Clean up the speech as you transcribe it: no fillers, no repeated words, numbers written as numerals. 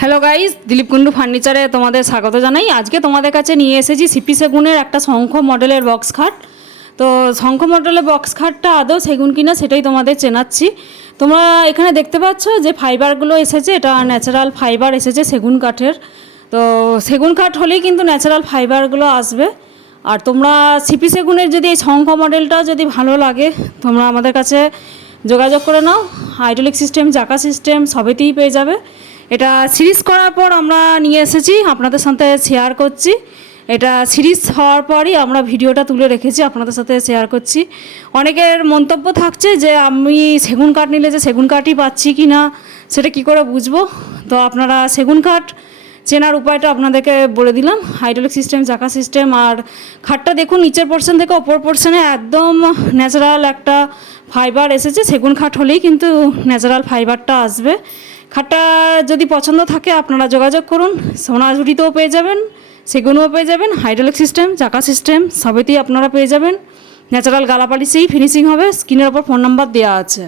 Hello guys, Dilip Kundu ফার্নিচারে তোমাদের স্বাগত জানাই। আজকে তোমাদের কাছে নিয়ে এসেছি সিপি সেগুনের একটা শঙ্খ মডেলের বক্স খাট। তো শঙ্খ মডেলের বক্স খাটটা আদৌ সেগুন কিনা সেটাই তোমাদের চেনাচ্ছি। তোমরা এখানে দেখতে পাচ্ছ যে ফাইবারগুলো এসেছে, এটা ন্যাচারাল ফাইবার এসেছে সেগুন কাঠের। তো সেগুন কাঠ হলেই কিন্তু ন্যাচারাল ফাইবারগুলো আসবে। আর তোমরা সিপি সেগুনের যদি এই শঙ্খ মডেলটা যদি ভালো লাগে, তোমরা আমাদের কাছে যোগাযোগ করে নাও। হাইড্রোলিক সিস্টেম, চাকা সিস্টেম সবেতেই পেয়ে যাবে। এটা সিরিজ করার পর আমরা নিয়ে এসেছি, আপনাদের সাথে শেয়ার করছি। এটা সিরিজ হওয়ার পরই আমরা ভিডিওটা তুলে রেখেছি, আপনাদের সাথে শেয়ার করছি। অনেকের মন্তব্য থাকছে যে আমি সেগুন কাঠ নিলে যে সেগুন কাঠই পাচ্ছি কি না সেটা কী করে বুঝবো। তো আপনারা সেগুন কাঠ চেনার উপায়টা আপনাদেরকে বলে দিলাম। হাইড্রোলিক সিস্টেম, চাকা সিস্টেম। আর খাটটা দেখুন, নিচের পোর্শন থেকে ওপর পোর্শনে একদম ন্যাচারাল একটা ফাইবার এসেছে। সেগুন খাট হলেই কিন্তু ন্যাচারাল ফাইবারটা আসবে। খাটটা যদি পছন্দ থাকে আপনারা যোগাযোগ করুন। সোনাঝুরিতেও পেয়ে যাবেন, সেগুনও পেয়ে যাবেন, হাইড্রোলিক সিস্টেম, চাকা সিস্টেম সবেতেই আপনারা পেয়ে যাবেন। ন্যাচারাল গালাপালিশেই ফিনিশিং হবে। স্ক্রিনের ওপর ফোন নাম্বার দেওয়া আছে।